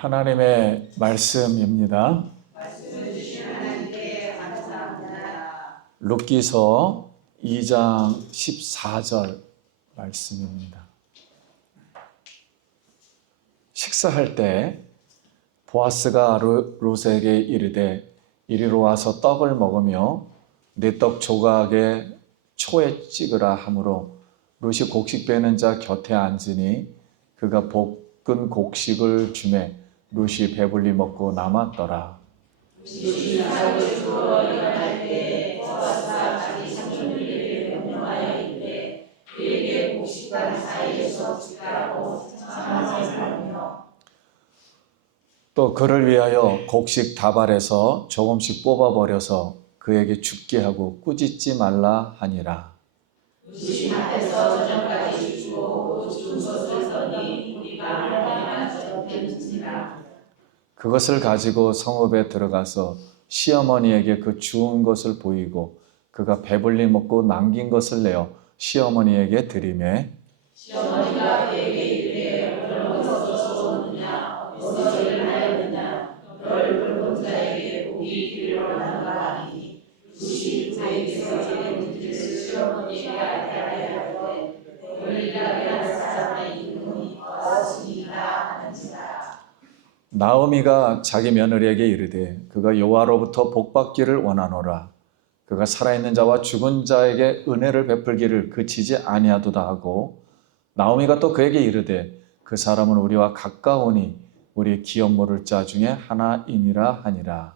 하나님의 말씀입니다. 룻기서 2장 14절 말씀입니다. 식사할 때 보아스가 룻에게 이르되 이리로 와서 떡을 먹으며 네 떡 조각에 초에 찍으라 하므로 룻이 곡식 베는 자 곁에 앉으니 그가 볶은 곡식을 주매 룻이 배불리 먹고 남았더라. 룻이 자기 주로 일어날 때 보아스가 자기 삼촌에게 명령하여 이르되 그에게 곡식단 사이에서 찍으라고 청하며 또 그를 위하여 곡식 다발에서 조금씩 뽑아버려서 그에게 죽게 하고 꾸짖지 말라 하니라. 룻이 앞에서 저녁까지 주고 준 것을 써니 우리가 하나님만 저녁했느니라. 그것을 가지고 성읍에 들어가서 시어머니에게 그 주운 것을 보이고 그가 배불리 먹고 남긴 것을 내어 시어머니에게 드리매 시어머니가 그에게 이르되 오늘 어디서 주웠느냐 어디서 일을 하였느냐 널 늙은 자에게 복이 기르러 나는가 하니 룻이 그에게서 이르는 일을 시어머니에게 알게 하였되 오늘 일하게 한 사람의 이름이 보아스니라 하는지라. 나오미가 자기 며느리에게 이르되 그가 여호와로부터 복받기를 원하노라. 그가 살아있는 자와 죽은 자에게 은혜를 베풀기를 그치지 아니하도다 하고 나오미가 또 그에게 이르되 그 사람은 우리와 가까우니 우리 기업 모를 자 중에 하나이니라 하니라.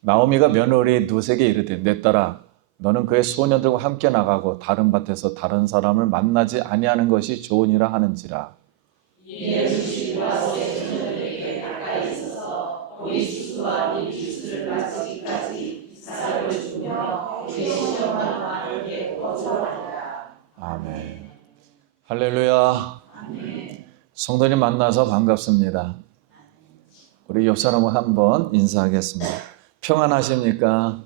나오미가 며느리 룻에게 이르되 내 딸아 너는 그의 소녀들과 함께 나가고 다른 밭에서 다른 사람을 만나지 아니하는 것이 좋으니라 하는지라. 이에 룻이 보아스의 소녀들에게 가까이 있어서 그의 수수와 밀주스를 마치기까지 쌀을 주며 그의 시험과 함께 거절하니라. 아멘. 할렐루야. 아멘. 성도님 만나서 반갑습니다. 우리 옆 사람과 한번 인사하겠습니다. 평안하십니까?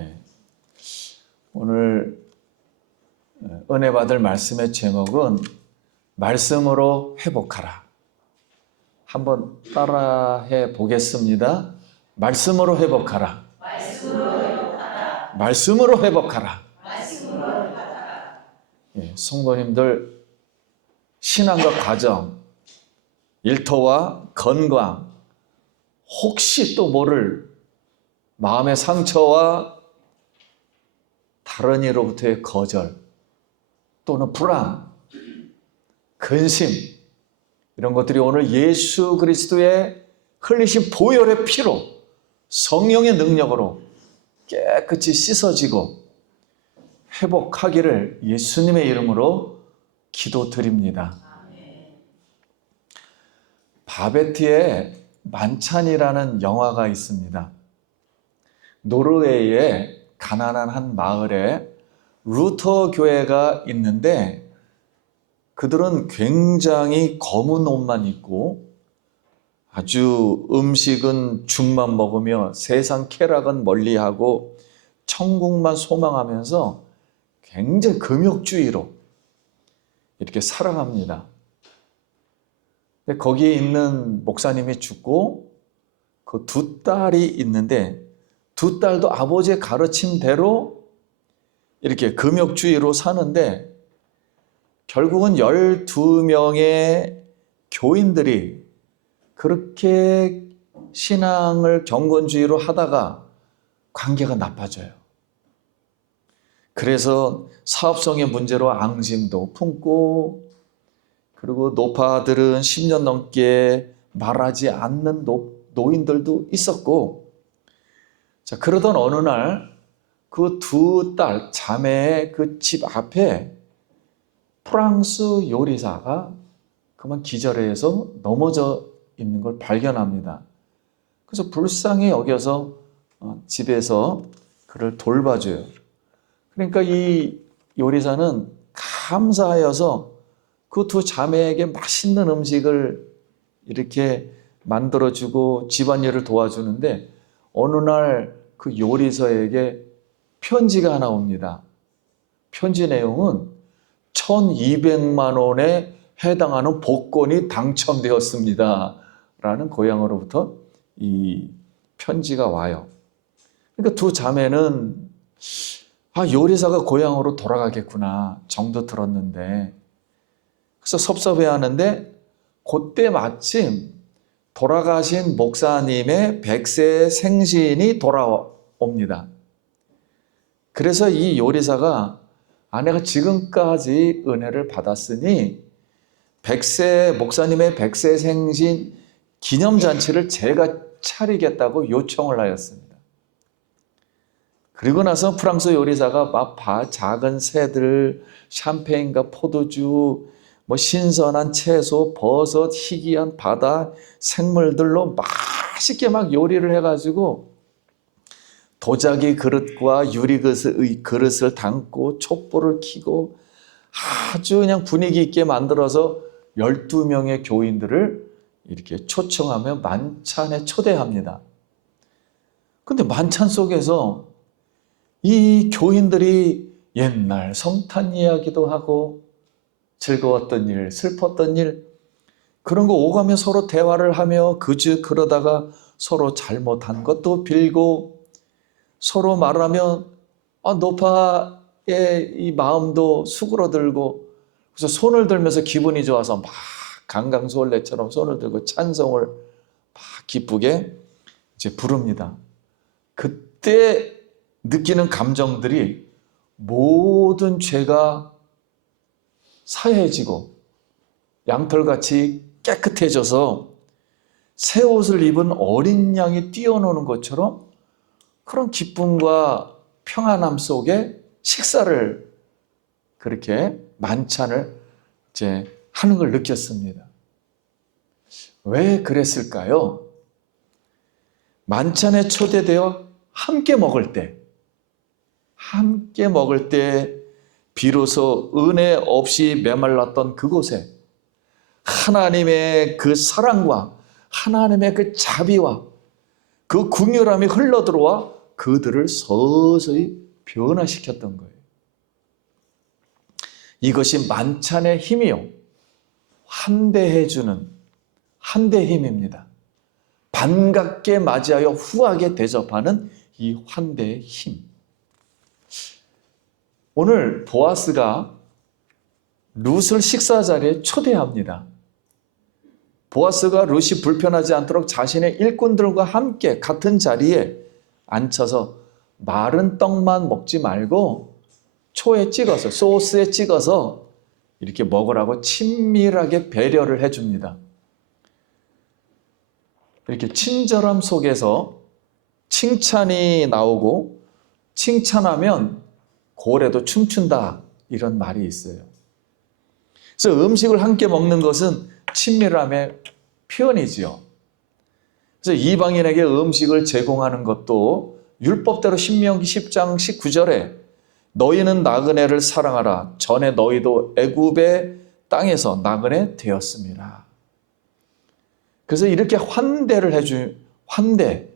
예. 오늘 은혜 받을 말씀의 제목은 말씀으로 회복하라. 한번 따라해 보겠습니다. 말씀으로 회복하라. 말씀으로 회복하라. 말씀으로 회복하라. 말씀으로 회복하라. 예, 성도님들 신앙과 가정, 일터와 건강, 혹시 또 모를 마음의 상처와 다른 이로부터의 거절 또는 불안, 근심 이런 것들이 오늘 예수 그리스도의 흘리신 보혈의 피로 성령의 능력으로 깨끗이 씻어지고 회복하기를 예수님의 이름으로 기도드립니다. 바베티의 만찬이라는 영화가 있습니다. 노르웨이의 가난한 한 마을에 루터 교회가 있는데 그들은 굉장히 검은 옷만 입고 아주 음식은 죽만 먹으며 세상 쾌락은 멀리하고 천국만 소망하면서 굉장히 금욕주의로 이렇게 살아갑니다. 거기에 있는 목사님이 죽고 그 두 딸이 있는데 두 딸도 아버지의 가르침대로 이렇게 금욕주의로 사는데 결국은 12명의 교인들이 그렇게 신앙을 경건주의로 하다가 관계가 나빠져요. 그래서 사업성의 문제로 앙심도 품고 그리고 노파들은 10년 넘게 말하지 않는 노인들도 있었고 자 그러던 어느 날 그 두 딸 자매의 그 집 앞에 프랑스 요리사가 그만 기절해서 넘어져 있는 걸 발견합니다. 그래서 불쌍히 여겨서 집에서 그를 돌봐줘요. 그러니까 이 요리사는 감사하여서 그 두 자매에게 맛있는 음식을 이렇게 만들어주고 집안일을 도와주는데 어느 날 그 요리사에게 편지가 하나 옵니다. 편지 내용은 1200만 원에 해당하는 복권이 당첨되었습니다. 라는 고향으로부터 이 편지가 와요. 그러니까 두 자매는 요리사가 고향으로 돌아가겠구나 정도 들었는데 그래서 섭섭해하는데 그때 마침 돌아가신 목사님의 100세 생신이 돌아옵니다. 그래서 이 요리사가 아내가 지금까지 은혜를 받았으니 목사님의 100세 생신 기념잔치를 제가 차리겠다고 요청을 하였습니다. 그리고 나서 프랑스 요리사가 작은 새들, 샴페인과 포도주, 신선한 채소, 버섯, 희귀한 바다 생물들로 맛있게 요리를 해가지고 도자기 그릇과 유리 그릇을 담고 촛불을 켜고 아주 그냥 분위기 있게 만들어서 12명의 교인들을 이렇게 초청하며 만찬에 초대합니다. 근데 만찬 속에서 이 교인들이 옛날 성탄 이야기도 하고 즐거웠던 일, 슬펐던 일 그런 거 오가며 서로 대화를 하며 그러다가 서로 잘못한 것도 빌고 서로 말하면 노파의 이 마음도 수그러들고 그래서 손을 들면서 기분이 좋아서 막 강강수월래처럼 손을 들고 찬송을 막 기쁘게 이제 부릅니다. 그때 느끼는 감정들이 모든 죄가 사해지고 양털같이 깨끗해져서 새 옷을 입은 어린 양이 뛰어노는 것처럼 그런 기쁨과 평안함 속에 식사를 그렇게 만찬을 이제 하는 걸 느꼈습니다. 왜 그랬을까요? 만찬에 초대되어 함께 먹을 때 비로소 은혜 없이 메말랐던 그곳에 하나님의 그 사랑과 하나님의 그 자비와 그 긍휼함이 흘러들어와 그들을 서서히 변화시켰던 거예요. 이것이 만찬의 힘이요. 환대해주는 환대 힘입니다. 반갑게 맞이하여 후하게 대접하는 이 환대의 힘. 오늘 보아스가 룻을 식사 자리에 초대합니다. 보아스가 룻이 불편하지 않도록 자신의 일꾼들과 함께 같은 자리에 앉혀서 마른 떡만 먹지 말고 초에 찍어서 소스에 찍어서 이렇게 먹으라고 친밀하게 배려를 해줍니다. 이렇게 친절함 속에서 칭찬이 나오고 칭찬하면 고래도 춤춘다 이런 말이 있어요. 그래서 음식을 함께 먹는 것은 친밀함의 표현이지요. 그래서 이방인에게 음식을 제공하는 것도 율법대로 신명기 10장 19절에 너희는 나그네를 사랑하라. 전에 너희도 애굽의 땅에서 나그네 되었습니다. 그래서 이렇게 환대를 환대.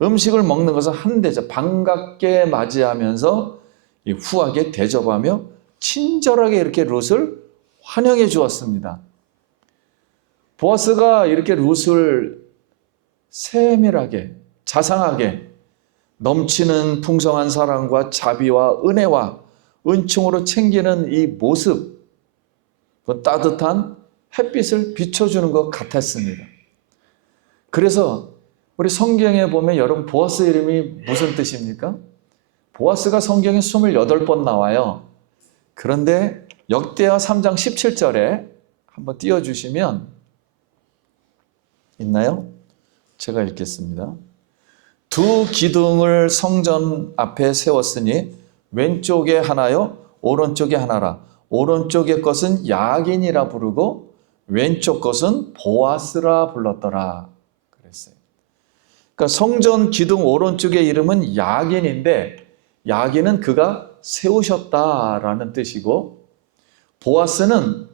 음식을 먹는 것은 환대죠. 반갑게 맞이하면서 후하게 대접하며 친절하게 이렇게 룻을 환영해 주었습니다. 보아스가 이렇게 룻을 세밀하게, 자상하게 넘치는 풍성한 사랑과 자비와 은혜와 은총으로 챙기는 이 모습, 그 따뜻한 햇빛을 비춰주는 것 같았습니다. 그래서 우리 성경에 보면 여러분 보아스 이름이 무슨 뜻입니까? 보아스가 성경에 28번 나와요. 그런데 역대하 3장 17절에 한번 띄워주시면 있나요? 제가 읽겠습니다. 두 기둥을 성전 앞에 세웠으니 왼쪽에 하나요 오른쪽에 하나라. 오른쪽의 것은 야긴이라 부르고 왼쪽 것은 보아스라 불렀더라 그랬어요. 그러니까 성전 기둥 오른쪽의 이름은 야긴인데 야긴은 그가 세우셨다라는 뜻이고 보아스는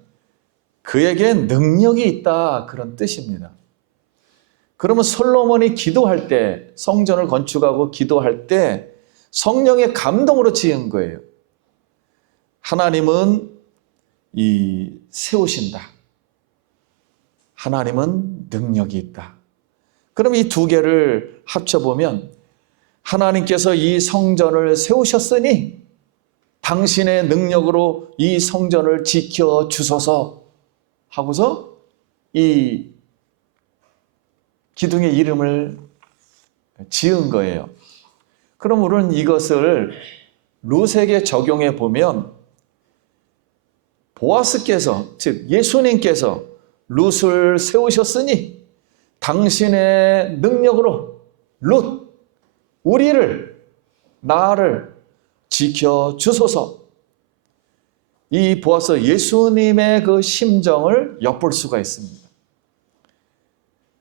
그에게 능력이 있다 그런 뜻입니다. 그러면 솔로몬이 기도할 때 성전을 건축하고 기도할 때 성령의 감동으로 지은 거예요. 하나님은 세우신다. 하나님은 능력이 있다. 그럼 이 두 개를 합쳐보면 하나님께서 이 성전을 세우셨으니 당신의 능력으로 이 성전을 지켜주소서 하고서 이 기둥의 이름을 지은 거예요. 그럼 우리는 이것을 룻에게 적용해 보면 보아스께서, 즉 예수님께서 룻을 세우셨으니 당신의 능력으로 룻, 우리를, 나를 지켜주소서. 이 보아스 예수님의 그 심정을 엿볼 수가 있습니다.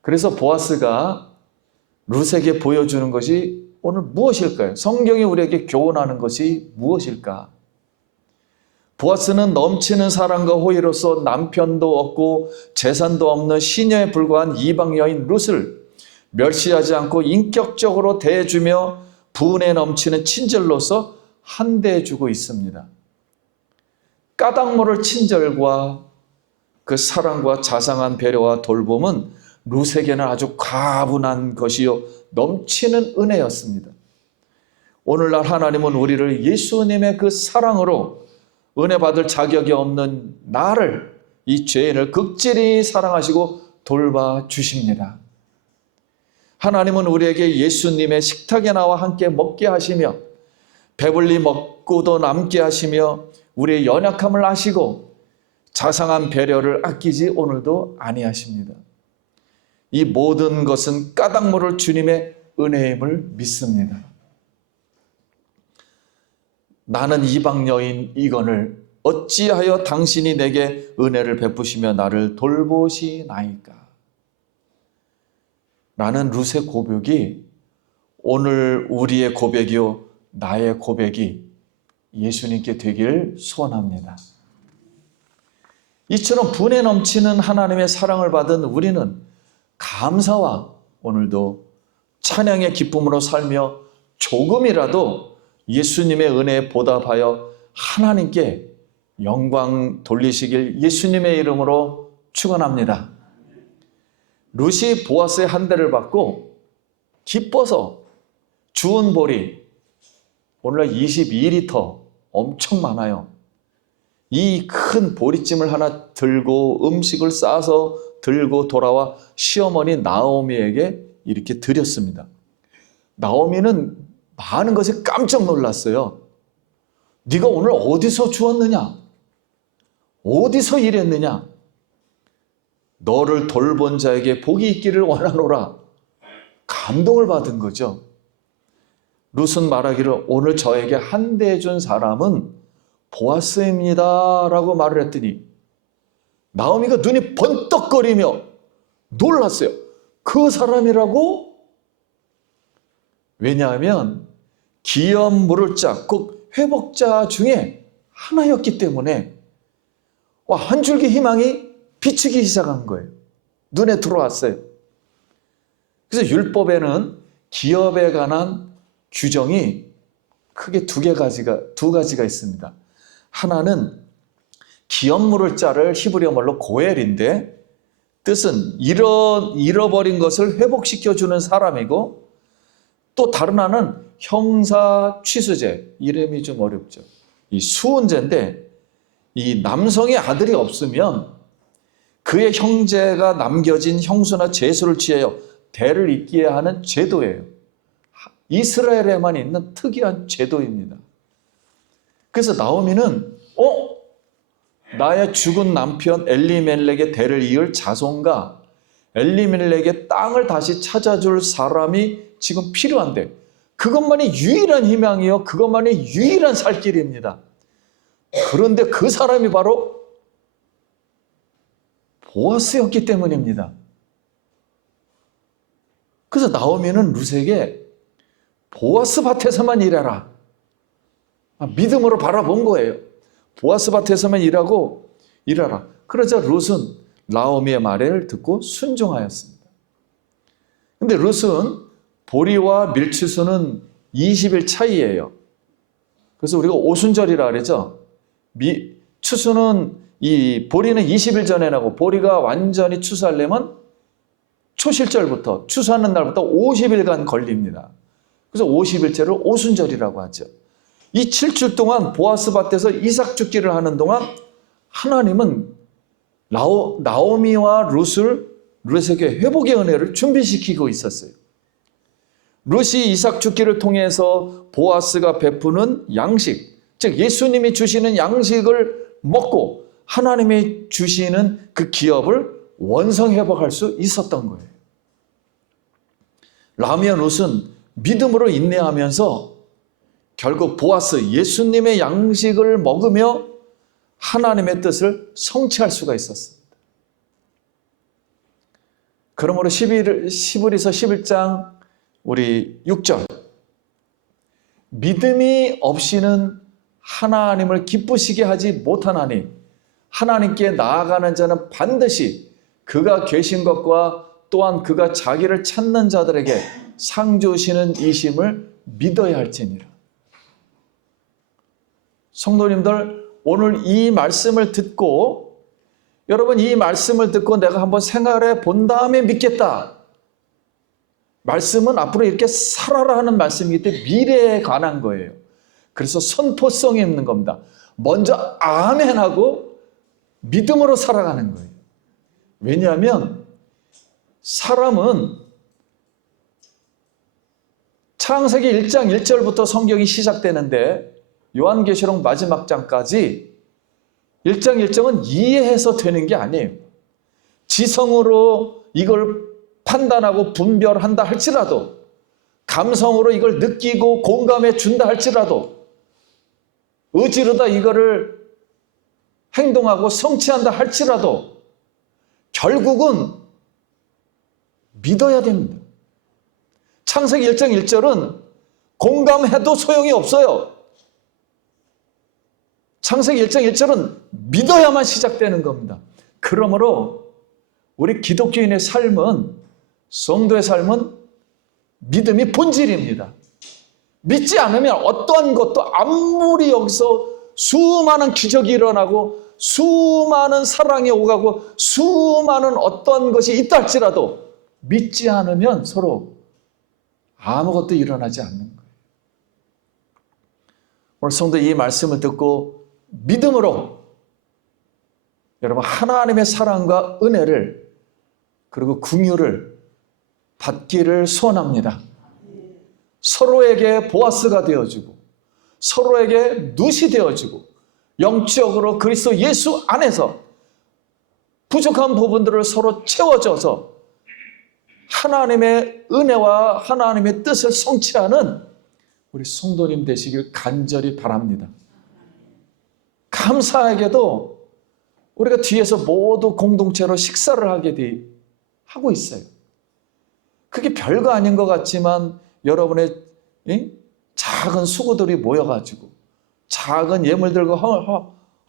그래서 보아스가 룻에게 보여주는 것이 오늘 무엇일까요? 성경이 우리에게 교훈하는 것이 무엇일까? 보아스는 넘치는 사랑과 호의로서 남편도 없고 재산도 없는 시녀에 불과한 이방 여인 룻을 멸시하지 않고 인격적으로 대해주며 분에 넘치는 친절로서 한대해주고 있습니다. 까닭 모를 친절과 그 사랑과 자상한 배려와 돌봄은 룻에게는 아주 과분한 것이요 넘치는 은혜였습니다. 오늘날 하나님은 우리를 예수님의 그 사랑으로 은혜 받을 자격이 없는 나를, 이 죄인을 극진히 사랑하시고 돌봐주십니다. 하나님은 우리에게 예수님의 식탁에 나와 함께 먹게 하시며 배불리 먹고도 남게 하시며 우리의 연약함을 아시고 자상한 배려를 아끼지 오늘도 아니하십니다. 이 모든 것은 까닭 모를 주님의 은혜임을 믿습니다. 나는 이방 여인 이건을 어찌하여 당신이 내게 은혜를 베푸시며 나를 돌보시나이까. 라는 룻의 고백이 오늘 우리의 고백이요 나의 고백이 예수님께 되길 소원합니다. 이처럼 분에 넘치는 하나님의 사랑을 받은 우리는 감사와 오늘도 찬양의 기쁨으로 살며 조금이라도 예수님의 은혜에 보답하여 하나님께 영광 돌리시길 예수님의 이름으로 축원합니다. 룻이 보아스의 한 대를 받고 기뻐서 주운 보리, 오늘날 22리터 엄청 많아요. 이 큰 보리찜을 하나 들고 음식을 싸서 들고 돌아와 시어머니 나오미에게 이렇게 드렸습니다. 나오미는 많은 것에 깜짝 놀랐어요. 네가 오늘 어디서 주었느냐? 어디서 일했느냐? 너를 돌본 자에게 복이 있기를 원하노라. 감동을 받은 거죠. 룻은 말하기를 오늘 저에게 한대해 준 사람은 보아스입니다 라고 말을 했더니 나오미가 눈이 번떡거리며 놀랐어요. 그 사람이라고? 왜냐하면 기업 물을 자, 곧 회복자 중에 하나였기 때문에 한 줄기 희망이 비치기 시작한 거예요. 눈에 들어왔어요. 그래서 율법에는 기업에 관한 규정이 크게 두 가지가 있습니다. 하나는 기업물을 자를 히브리어 말로 고엘인데 뜻은 잃어버린 것을 회복시켜주는 사람이고 또 다른 하나는 형사 취수제, 이름이 좀 어렵죠. 이 수훈제인데 이 남성의 아들이 없으면 그의 형제가 남겨진 형수나 제수를 취하여 대를 잇게 하는 제도예요. 이스라엘에만 있는 특이한 제도입니다. 그래서 나오미는 나의 죽은 남편 엘리멜렉의 대를 이을 자손과 엘리멜렉의 땅을 다시 찾아줄 사람이 지금 필요한데 그것만이 유일한 희망이요. 그것만이 유일한 살 길입니다. 그런데 그 사람이 바로 보아스였기 때문입니다. 그래서 나오미는 룻에게 보아스 밭에서만 일해라. 믿음으로 바라본 거예요. 보아스 밭에서만 일하라. 그러자 룻은 나오미의 말을 듣고 순종하였습니다. 근데 룻은 보리와 밀추수는 20일 차이예요. 그래서 우리가 오순절이라 그러죠. 추수는 이 보리는 20일 전에 나고 보리가 완전히 추수하려면 초실절부터 추수하는 날부터 50일간 걸립니다. 그래서 50일째를 오순절이라고 하죠. 이 7주 동안 보아스 밭에서 이삭 죽기를 하는 동안 하나님은 나오미와 룻에게 회복의 은혜를 준비시키고 있었어요. 룻이 이삭 죽기를 통해서 보아스가 베푸는 양식, 즉 예수님이 주시는 양식을 먹고 하나님이 주시는 그 기업을 원성회복할 수 있었던 거예요. 라미와 룻은 믿음으로 인내하면서 결국 보아스 예수님의 양식을 먹으며 하나님의 뜻을 성취할 수가 있었습니다. 그러므로 11에서 11장 우리 6절, 믿음이 없이는 하나님을 기쁘시게 하지 못하나니 하나님께 나아가는 자는 반드시 그가 계신 것과 또한 그가 자기를 찾는 자들에게 상 주시는 이심을 믿어야 할지니라. 성도님들, 오늘 이 말씀을 듣고 여러분 이 말씀을 듣고 내가 한번 생각해 본 다음에 믿겠다. 말씀은 앞으로 이렇게 살아라 하는 말씀이기 때문에 미래에 관한 거예요. 그래서 선포성이 있는 겁니다. 먼저 아멘하고 믿음으로 살아가는 거예요. 왜냐하면 사람은 창세기 1장 1절부터 성경이 시작되는데 요한계시록 마지막 장까지 1장 1절은 이해해서 되는 게 아니에요. 지성으로 이걸 판단하고 분별한다 할지라도, 감성으로 이걸 느끼고 공감해 준다 할지라도, 의지로다 이거를 행동하고 성취한다 할지라도 결국은 믿어야 됩니다. 창세기 1장 1절은 공감해도 소용이 없어요. 창세기 1장 1절은 믿어야만 시작되는 겁니다. 그러므로 우리 기독교인의 삶은, 성도의 삶은 믿음이 본질입니다. 믿지 않으면 어떠한 것도 아무리 여기서 수많은 기적이 일어나고 수많은 사랑이 오가고 수많은 어떤 것이 있다 할지라도 믿지 않으면 서로 아무것도 일어나지 않는 거예요. 오늘 성도 이 말씀을 듣고 믿음으로 여러분 하나님의 사랑과 은혜를 그리고 긍휼을 받기를 소원합니다. 서로에게 보아스가 되어주고 서로에게 룻이 되어주고 영적으로 그리스도 예수 안에서 부족한 부분들을 서로 채워줘서 하나님의 은혜와 하나님의 뜻을 성취하는 우리 성도님 되시길 간절히 바랍니다. 감사하게도 우리가 뒤에서 모두 공동체로 식사를 하고 있어요. 그게 별거 아닌 것 같지만 여러분의 작은 수고들이 모여가지고 작은 예물들과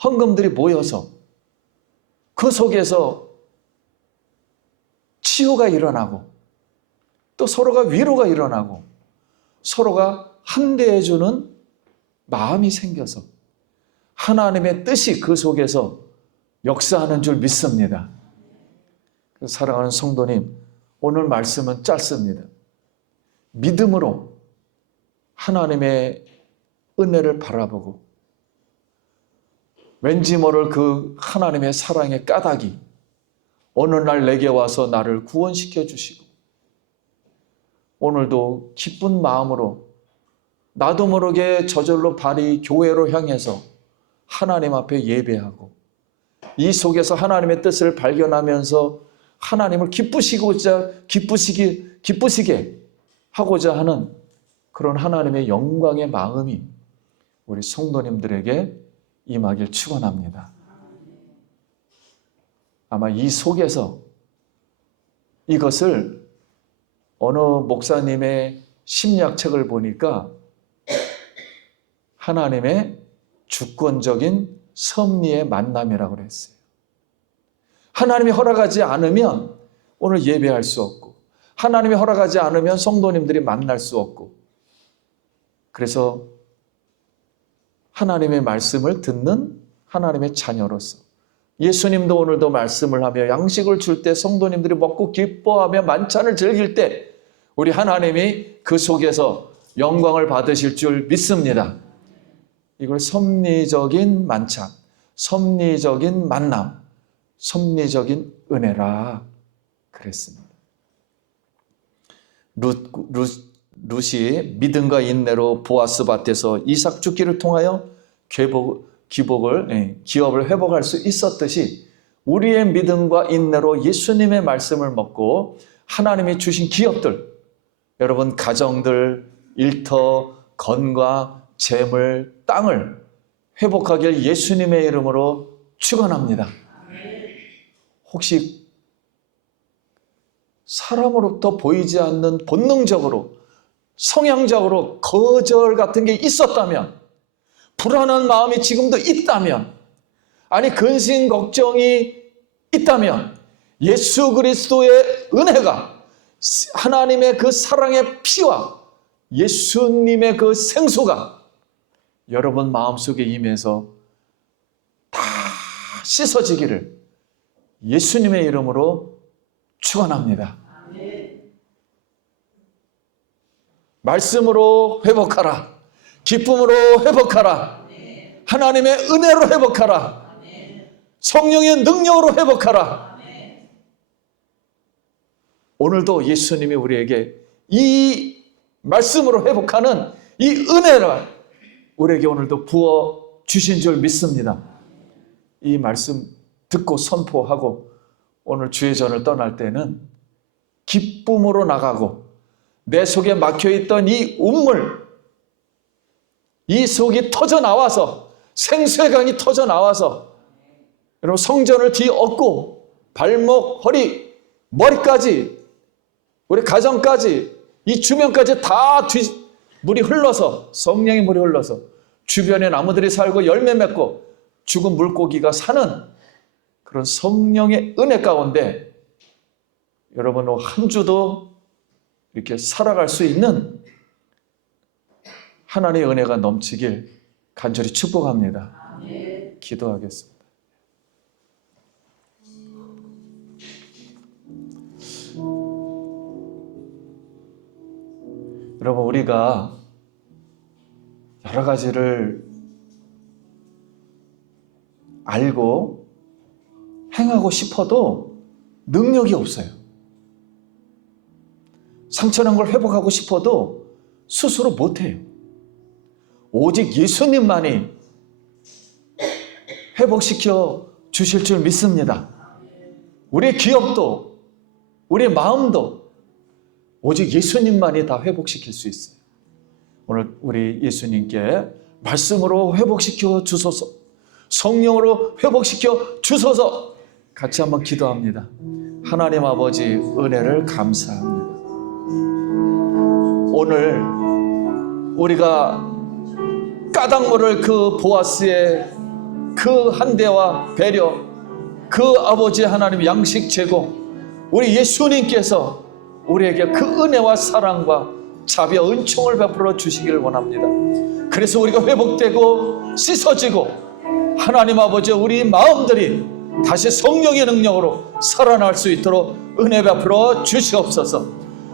헌금들이 모여서 그 속에서 치유가 일어나고 또 서로가 위로가 일어나고 서로가 함대해주는 마음이 생겨서 하나님의 뜻이 그 속에서 역사하는 줄 믿습니다. 사랑하는 성도님, 오늘 말씀은 짧습니다. 믿음으로 하나님의 은혜를 바라보고 왠지 모를 그 하나님의 사랑의 까닭이 어느 날 내게 와서 나를 구원시켜 주시고 오늘도 기쁜 마음으로 나도 모르게 저절로 발이 교회로 향해서 하나님 앞에 예배하고 이 속에서 하나님의 뜻을 발견하면서 하나님을 기쁘시게 하고자 하는 그런 하나님의 영광의 마음이 우리 성도님들에게 임하길 축원합니다. 아마 이 속에서 이것을 어느 목사님의 심리학책을 보니까 하나님의 주권적인 섭리의 만남이라고 그랬어요. 하나님이 허락하지 않으면 오늘 예배할 수 없고, 하나님이 허락하지 않으면 성도님들이 만날 수 없고, 그래서 하나님의 말씀을 듣는 하나님의 자녀로서 예수님도 오늘도 말씀을 하며 양식을 줄 때 성도님들이 먹고 기뻐하며 만찬을 즐길 때 우리 하나님이 그 속에서 영광을 받으실 줄 믿습니다. 이걸 섭리적인 만찬, 섭리적인 만남, 섭리적인 은혜라 그랬습니다. 룻이 믿음과 인내로 보아스 밭에서 이삭 죽기를 통하여 기업을 회복할 수 있었듯이 우리의 믿음과 인내로 예수님의 말씀을 먹고 하나님이 주신 기업들, 여러분 가정들, 일터, 건강, 재물, 땅을 회복하길 예수님의 이름으로 축원합니다. 혹시 사람으로부터 보이지 않는 본능적으로, 성향적으로 거절 같은 게 있었다면, 불안한 마음이 지금도 있다면, 아니 근심 걱정이 있다면 예수 그리스도의 은혜가, 하나님의 그 사랑의 피와 예수님의 그 생수가 여러분 마음속에 임해서 다 씻어지기를 예수님의 이름으로 축원합니다. 말씀으로 회복하라. 기쁨으로 회복하라. 하나님의 은혜로 회복하라. 성령의 능력으로 회복하라. 오늘도 예수님이 우리에게 이 말씀으로 회복하는 이 은혜를 우리에게 오늘도 부어 주신 줄 믿습니다. 이 말씀 듣고 선포하고 오늘 주의 전을 떠날 때는 기쁨으로 나가고, 내 속에 막혀있던 이 운물, 이 속이 터져 나와서, 생수의 강이 터져 나와서 여러분 성전을 뒤엎고 발목, 허리, 머리까지, 우리 가정까지, 이 주변까지 다 물이 흘러서, 성령의 물이 흘러서 주변에 나무들이 살고 열매 맺고 죽은 물고기가 사는 그런 성령의 은혜 가운데 여러분 한 주도 이렇게 살아갈 수 있는 하나님의 은혜가 넘치길 간절히 축복합니다. 기도하겠습니다. 여러분, 우리가 여러 가지를 알고 행하고 싶어도 능력이 없어요. 상처난 걸 회복하고 싶어도 스스로 못해요. 오직 예수님만이 회복시켜 주실 줄 믿습니다. 우리의 기업도, 우리의 마음도 오직 예수님만이 다 회복시킬 수 있어요. 오늘 우리 예수님께 말씀으로 회복시켜 주소서, 성령으로 회복시켜 주소서, 같이 한번 기도합니다. 하나님 아버지 은혜를 감사합니다. 오늘 우리가 까닭 모를 그 보아스의 그 한대와 배려, 그 아버지 하나님 양식 제공, 우리 예수님께서 우리에게 그 은혜와 사랑과 자비와 은총을 베풀어 주시기를 원합니다. 그래서 우리가 회복되고 씻어지고 하나님 아버지 우리 마음들이 다시 성령의 능력으로 살아날 수 있도록 은혜 베풀어 주시옵소서.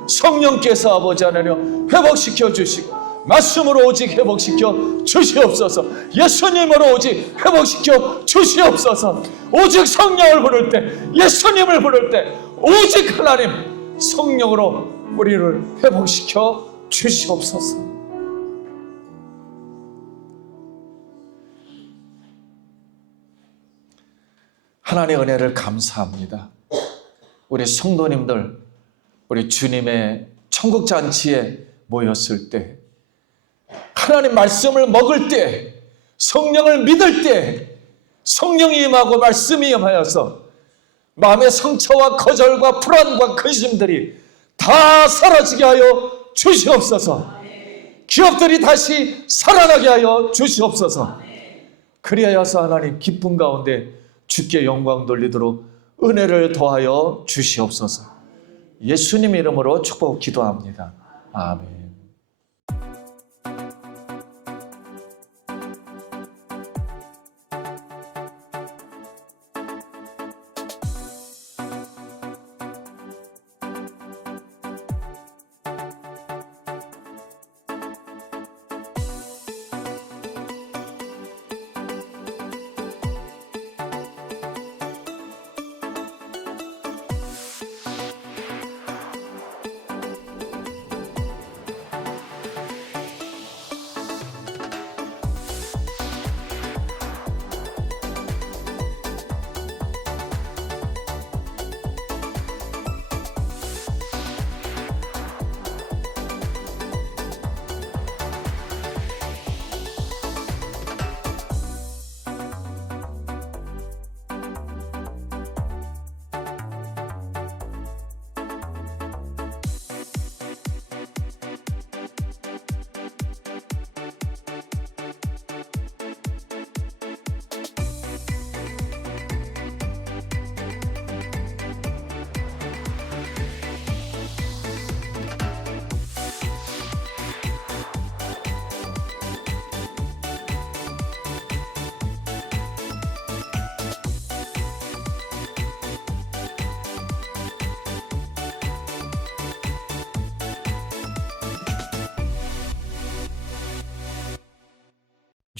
성령께서 아버지 하나님 회복시켜 주시고 말씀으로 오직 회복시켜 주시옵소서. 예수님으로 오직 회복시켜 주시옵소서. 오직 성령을 부를 때, 예수님을 부를 때 오직 하나님 성령으로 우리를 회복시켜 주시옵소서. 하나님의 은혜를 감사합니다. 우리 성도님들, 우리 주님의 천국잔치에 모였을 때, 하나님 말씀을 먹을 때, 성령을 믿을 때 성령이 임하고 말씀이 임하여서 마음의 상처와 거절과 불안과 근심들이 다 사라지게 하여 주시옵소서. 기업들이 다시 살아나게 하여 주시옵소서. 그리하여서 하나님 기쁨 가운데 주께 영광 돌리도록 은혜를 더하여 주시옵소서. 예수님 이름으로 축복 기도합니다. 아멘.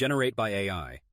Generate by AI.